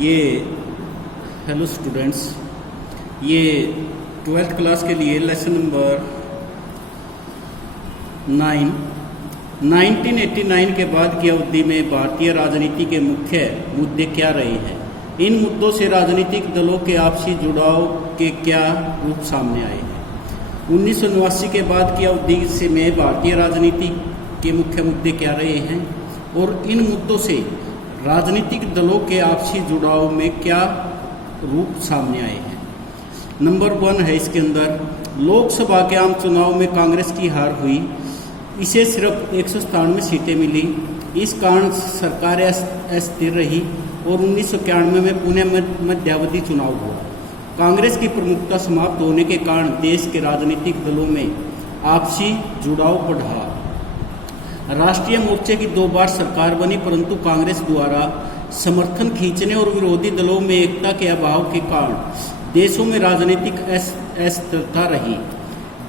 ये hello students, ये 12th class के लिए लेसन नंबर 9 1989 के बाद की अवधि में भारतीय राजनीति के मुख्य मुद्दे क्या रहे हैं। इन मुद्दों से राजनीतिक दलों के आपसी जुड़ाव के क्या रूप सामने आए हैं। 1989 के बाद की अवधि से में भारतीय राजनीति के मुख्य मुद्दे क्या रहे हैं और इन मुद्दों से राजनीतिक दलों के आपसी जुड़ाव में क्या रूप सामने आए हैं। नंबर 1 है इसके अंदर, लोकसभा के आम चुनाव में कांग्रेस की हार हुई, इसे सिर्फ 197 सीटें मिली। इस कारण सरकार अस्थिर रही और 1991 में पुनः मध्यावधि चुनाव हुआ। कांग्रेस की प्रमुखता समाप्त होने के कारण देश के राजनीतिक दलों में आपसी जुड़ाव बढ़ा। राष्ट्रीय मोर्चे की 2 बार सरकार बनी, परंतु कांग्रेस द्वारा समर्थन खींचने और विरोधी दलों में एकता के अभाव के कारण देशों में राजनीतिक अस्थिरता रही।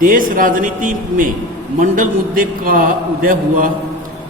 देश राजनीति में मंडल मुद्दे का उदय हुआ,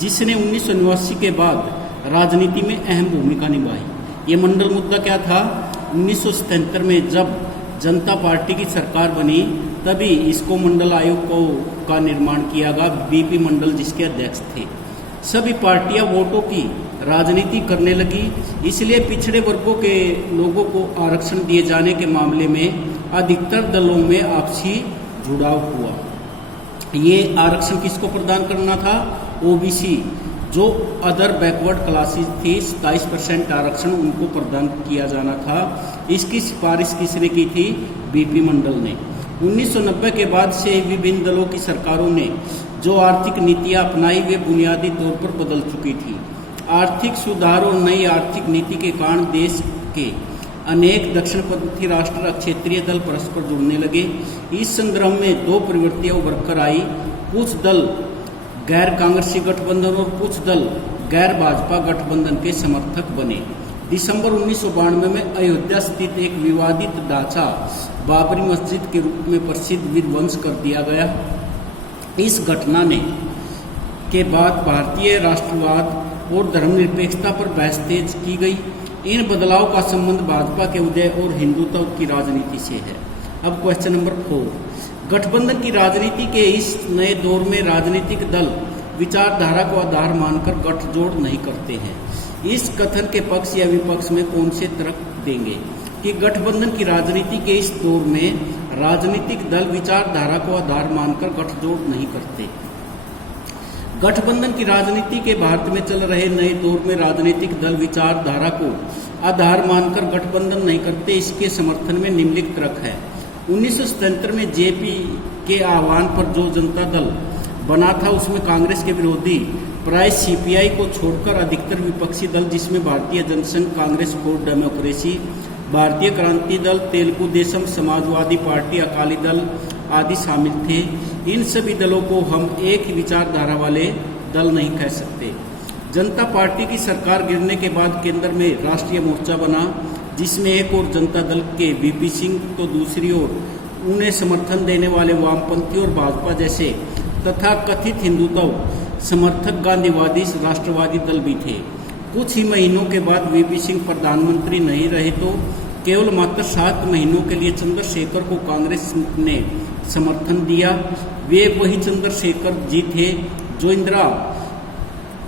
जिसने 1989 के बाद राजनीति में अहम भूमिका निभाई। ये मंडल मुद्दा क्या था? 1977 में जब जनता पार्टी की सरकार बनी, तभी इसको मंडल आयोग का निर्माण किया गया। बीपी मंडल जिसके अध्यक्ष थे। सभी पार्टियां वोटों की राजनीति करने लगी, इसलिए पिछड़े वर्गों के लोगों को आरक्षण दिए जाने के मामले में अधिकतर दलों में आपसी जुड़ाव हुआ। ये आरक्षण किसको प्रदान करना था? ओबीसी, जो अदर बैकवर्ड क्लासेस थी, 27% आरक्षण उनको प्रदान किया जाना था। इसकी सिफारिश किसने की थी? बीपी मंडल ने। 1990 के बाद से विभिन्न दलों की सरकारों ने जो आर्थिक नीतियां अपनाई वे बुनियादी तौर पर बदल चुकी थी। आर्थिक सुधार और नई आर्थिक नीति के कारण देश के अनेक दक्षिणपंथी राष्ट्र क्षेत्रीय दल परस्पर जुड़ने लगे। इस संदर्भ में 2 प्रवृत्तियां उभर कर आई। कुछ दल गैर कांग्रेसी गठबंधन और कुछ दल गैर भाजपा गठबंधन के समर्थक बने। दिसंबर 1992 में अयोध्या स्थित एक विवादित ढांचा बाबरी मस्जिद के रूप में प्रसिद्ध विध्वंस कर दिया गया। इस घटना ने के बाद भारतीय राष्ट्रवाद और धर्मनिरपेक्षता पर बहस तेज की गई। इन बदलाव का संबंध भाजपा के उदय और हिंदुत्व की राजनीति से है। अब क्वेश्चन नंबर 4, गठबंधन की राजनीति के इस नए दौर में राजनीतिक दल विचारधारा को आधार मानकर गठजोड़ नहीं करते हैं। इस कथन के पक्ष या विपक्ष में कौन से तर्क देंगे कि गठबंधन की राजनीति के इस दौर में राजनीतिक दल विचारधारा को आधार मानकर गठजोड़ नहीं करते। गठबंधन की राजनीति के भारत में चल रहे नए दौर में राजनीतिक दल विचारधारा को आधार मानकर गठबंधन नहीं करते। इसके समर्थन में निम्नलिखित तर्क है। 1977 में जेपी के आह्वान पर जो जनता दल बना था, उसमें कांग्रेस के विरोधी प्राय सीपीआई को छोड़कर अधिकतर विपक्षी दल, जिसमें भारतीय जनसंघ, कांग्रेस फॉर डेमोक्रेसी, भारतीय क्रांति दल, तेलुगु देशम, समाजवादी पार्टी, अकाली दल आदि शामिल थे। इन सभी दलों को हम एक ही विचारधारा वाले दल नहीं कह सकते। जनता पार्टी की सरकार गिरने के बाद केंद्र में राष्ट्रीय मोर्चा बना, जिसमें एक ओर जनता दल के वीपी सिंह तो दूसरी ओर उन्हें समर्थन देने वाले वामपंथी और भाजपा जैसे तथा कथित हिंदुत्व समर्थक गांधीवादी राष्ट्रवादी दल भी थे। कुछ ही महीनों के बाद वीपी सिंह प्रधानमंत्री नहीं रहे तो केवल मात्र 7 महीनों के लिए चंद्रशेखर को कांग्रेस ने समर्थन दिया। वे वही चंद्रशेखर जी थे जो इंदिरा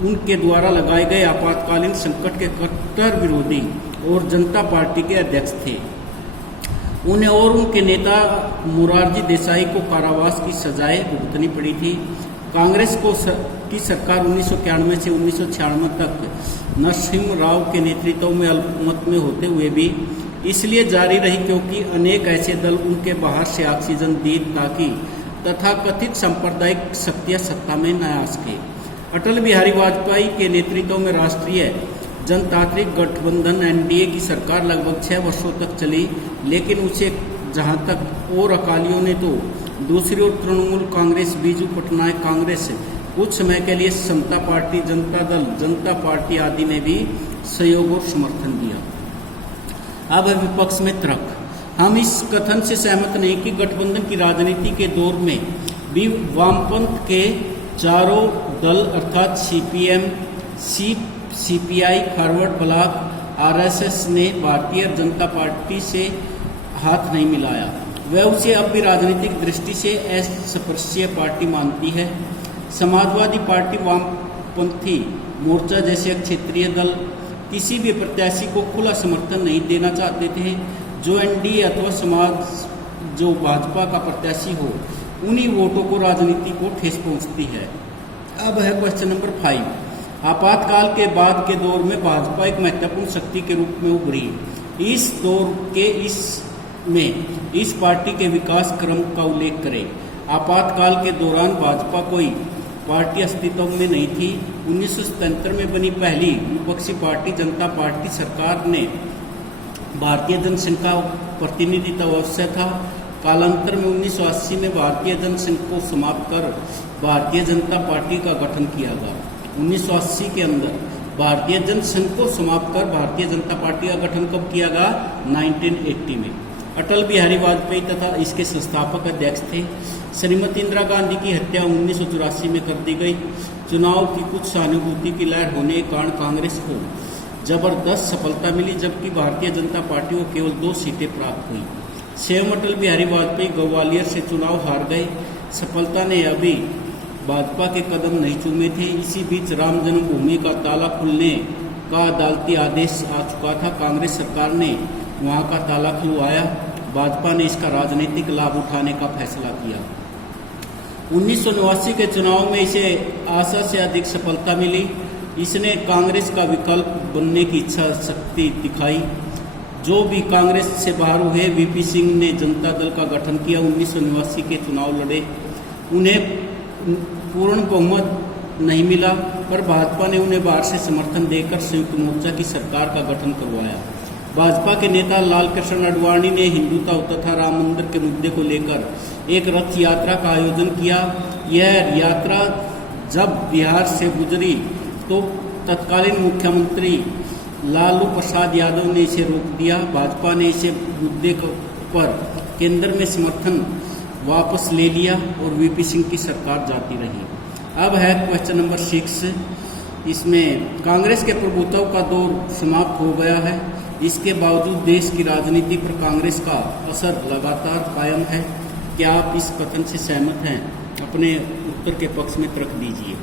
उनके द्वारा लगाए गए आपातकालीन संकट के कट्टर विरोधी और जनता पार्टी के अध्यक्ष थे। उन्हें और उनके नेता मोरारजी देसाई को कारावास की सजाएं भुगतनी पड़ी थी। कांग्रेस की सरकार 1991 से 1996 तक नरसिम्हा राव के नेतृत्व में अल्पमत में होते हुए भी इसलिए जारी रही क्योंकि अनेक ऐसे दल उनके बाहर से ऑक्सीजन दी ताकि तथा कथित सांप्रदायिक शक्तियां सत्ता में न आ सके। अटल बिहारी वाजपेयी के नेतृत्व में राष्ट्रीय जनतांत्रिक गठबंधन एनडीए की सरकार लगभग 6 वर्षों तक चली, लेकिन उसे जहां तक और अकालियों ने तो दूसरी ओर तृणमूल कांग्रेस, बीजू पटनायक कांग्रेस, कुछ समय के लिए समता पार्टी, जनता दल, जनता पार्टी आदि ने भी सहयोग और समर्थन दिया। अब विपक्ष में तर्क। हम इस कथन से सहमत नहीं कि गठबंधन की राजनीति के दौर में भी वामपंथ के चारों दल अर्थात CPM, CPI, forward block, RSS ने भारतीय जनता पार्टी से हाथ नहीं मिलाया। वह उसे अब भी राजनीतिक दृष्टि से अस्पृश्य पार्टी मानती है। समाजवादी पार्टी, वामपंथी मोर्चा जैसे क्षेत्रीय दल किसी भी प्रत्याशी को खुला समर्थन नहीं देना चाहते थे। जो एनडीए अथवा समाज जो भाजपा का प्रत्याशी हो, उन्हीं वोटों को राजनीति को ठेस पहुंचती है। अब है क्वेश्चन नंबर 5। आपातकाल के बाद के दौर में भाजपा एक महत्वपूर्ण शक्ति के रूप में उभरी। इस दौर के इस पार्टी के विकास क्रम का उल्लेख करें। आपातकाल के दौरान भाजपा कोई पार्टी अस्तित्व में नहीं थी। 1977 में बनी पहली विपक्षी पार्टी जनता पार्टी सरकार ने भारतीय जनसंघ का प्रतिनिधित्व अवश्य था। कालांतर में 1980 में भारतीय जनसंघ को समाप्त कर भारतीय जनता पार्टी का गठन किया गया। 1980 के अंदर भारतीय जनसंघ को समाप्त कर भारतीय जनता पार्टी का गठन कब किया गया? 1980 में। अटल बिहारी वाजपेयी तथा इसके संस्थापक अध्यक्ष थे। श्रीमती इंदिरा गांधी की हत्या 1984 में कर दी गई। चुनाव की कुछ सहानुभूति की लहर होने के कारण कांग्रेस को जबरदस्त सफलता मिली, जबकि भारतीय जनता पार्टी को केवल 2 सीटें प्राप्त हुई। स्वयं अटल बिहारी वाजपेयी ग्वालियर से चुनाव हार गए। सफलता ने अभी भाजपा के कदम नहीं चूमे थे। इसी बीच राम जन्मभूमि का ताला खुलने का अदालती आदेश आ चुका था। कांग्रेस सरकार ने वहां का ताला खुलवाया। भाजपा ने इसका राजनीतिक लाभ उठाने का फैसला किया। 1989 के चुनाव में इसे आशा से अधिक सफलता मिली। इसने कांग्रेस का विकल्प बनने की इच्छा शक्ति दिखाई। जो भी कांग्रेस से बाहर हुए, वीपी सिंह ने जनता दल का गठन किया। 1989 के चुनाव लड़े, उन्हें पूर्ण बहुमत नहीं मिला, पर भाजपा ने उन्हें बाहर से समर्थन देकर संयुक्त मोर्चा की सरकार का गठन करवाया। भाजपा के नेता लाल कृष्ण आडवाणी ने हिंदुत्व तथा राम मंदिर के मुद्दे को लेकर एक रथ यात्रा का आयोजन किया। यह यात्रा जब बिहार से गुजरी तो तत्कालीन मुख्यमंत्री लालू प्रसाद यादव ने इसे रोक दिया। भाजपा ने इसे मुद्दे पर केंद्र में समर्थन वापस ले लिया और वीपी सिंह की सरकार जाती रही। अब है क्वेश्चन नंबर 6। इसमें कांग्रेस के प्रभुत्व का दौर समाप्त हो गया है। इसके बावजूद देश की राजनीति पर कांग्रेस का असर लगातार कायम है। क्या आप इस कथन से सहमत हैं? अपने उत्तर के पक्ष में तर्क दीजिए।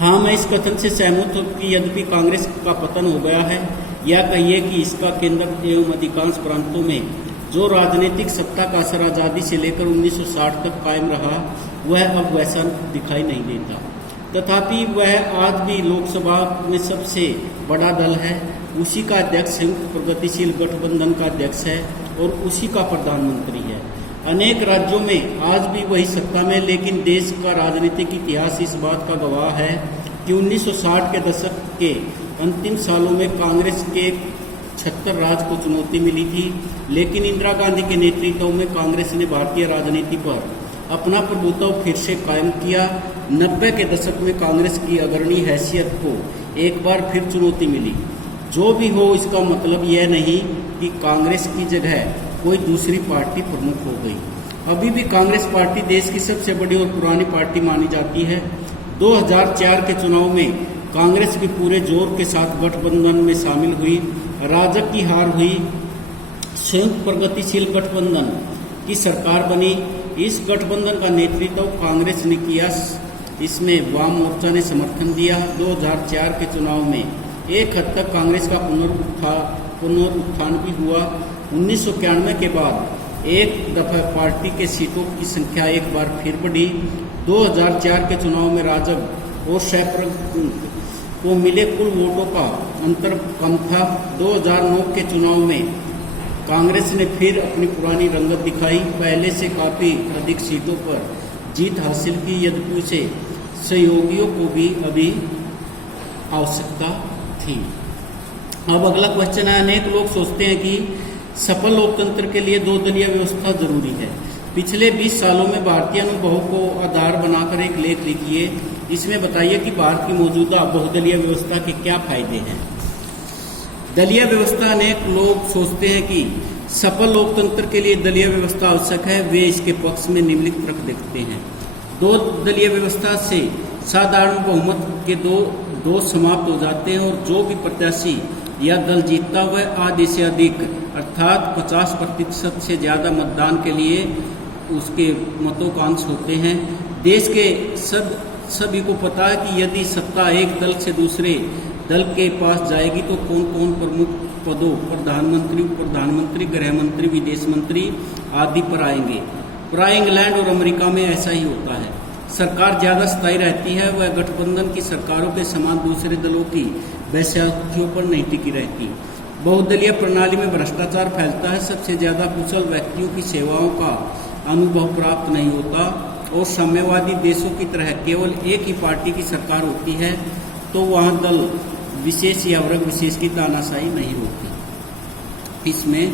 हाँ, मैं इस कथन से सहमत हूँ कि यद्यपि कांग्रेस का पतन हो गया है, या कहिए कि इसका केंद्र एवं अधिकांश प्रांतों में जो राजनीतिक सत्ता का असर आज़ादी से लेकर 1960 तक कायम रहा, वह अब वैसा दिखाई नहीं देता। तथापि वह आज भी लोकसभा में सबसे बड़ा दल है। उसी का अध्यक्ष संयुक्त प्रगतिशील गठबंधन का अध्यक्ष है और उसी का प्रधानमंत्री है। अनेक राज्यों में आज भी वही सत्ता में, लेकिन देश का राजनीतिक इतिहास इस बात का गवाह है कि 1960 के दशक के अंतिम सालों में कांग्रेस के 76 राज्य को चुनौती मिली थी, लेकिन इंदिरा गांधी के नेतृत्व में कांग्रेस ने भारतीय राजनीति पर अपना प्रभुत्व फिर से कायम किया। 90 के दशक में कांग्रेस की अग्रणी हैसियत को एक बार फिर चुनौती मिली। जो भी हो, इसका मतलब यह नहीं कि कांग्रेस की जगह कोई दूसरी पार्टी प्रमुख हो गई। अभी भी कांग्रेस पार्टी देश की सबसे बड़ी और पुरानी पार्टी मानी जाती है। 2004 के चुनाव में कांग्रेस भी पूरे जोर के साथ गठबंधन में शामिल हुई। राजग की हार हुई। संयुक्त प्रगतिशील गठबंधन की सरकार बनी। इस गठबंधन का नेतृत्व कांग्रेस ने किया। इसमें वाम मोर्चा ने समर्थन दिया। 2004 के चुनाव में एक हद तक कांग्रेस का पुनरुत्थान भी हुआ। 1991 के बाद एक दफा पार्टी के सीटों की संख्या एक बार फिर बढ़ी। 2004 के चुनाव में राजग और सैप्रग को मिले कुल वोटों का अंतर कम था। 2009 के चुनाव में कांग्रेस ने फिर अपनी पुरानी रंगत दिखाई, पहले से काफी अधिक सीटों पर जीत हासिल की, यद्यपि उसे सहयोगियों को भी अभी आवश्यकता थी। अब अगला क्वेश्चन है, अनेक लोग सोचते हैं कि सफल लोकतंत्र के लिए 2 दलीय व्यवस्था जरूरी है। पिछले 20 सालों में भारतीय अनुभवों को आधार बनाकर एक लेख लिखिए। इसमें बताइए कि भारत की मौजूदा बहुदलीय व्यवस्था के क्या फायदे हैं। दलीय व्यवस्था, अनेक लोग सोचते हैं कि सफल लोकतंत्र के लिए दलीय व्यवस्था आवश्यक है। वे इसके पक्ष में निम्नलिखित तर्क देखते हैं। 2 दलीय व्यवस्था से साधारण बहुमत के 2 दो समाप्त हो जाते हैं और जो भी प्रत्याशी या दल जीतता वह आधे से अधिक अर्थात 50% से ज़्यादा मतदान के लिए उसके मतों का अंश होते हैं। देश के सभी को पता है कि यदि सत्ता एक दल से दूसरे दल के पास जाएगी तो कौन कौन प्रमुख पदों प्रधानमंत्री, उप प्रधानमंत्री, गृह मंत्री, विदेश मंत्री आदि पर आएंगे। प्राय इंग्लैंड और अमेरिका में ऐसा ही होता है। सरकार ज़्यादा स्थायी रहती है, वह गठबंधन की सरकारों के समान दूसरे दलों की बैसाखियों पर नहीं टिकी रहती। बहुदलीय प्रणाली में भ्रष्टाचार फैलता है, सबसे ज़्यादा कुशल व्यक्तियों की सेवाओं का अनुभव प्राप्त नहीं होता और साम्यवादी देशों की तरह केवल एक ही पार्टी की सरकार होती है तो वहाँ दल विशेष या वर्ग विशेष की तानाशाही नहीं होती। इसमें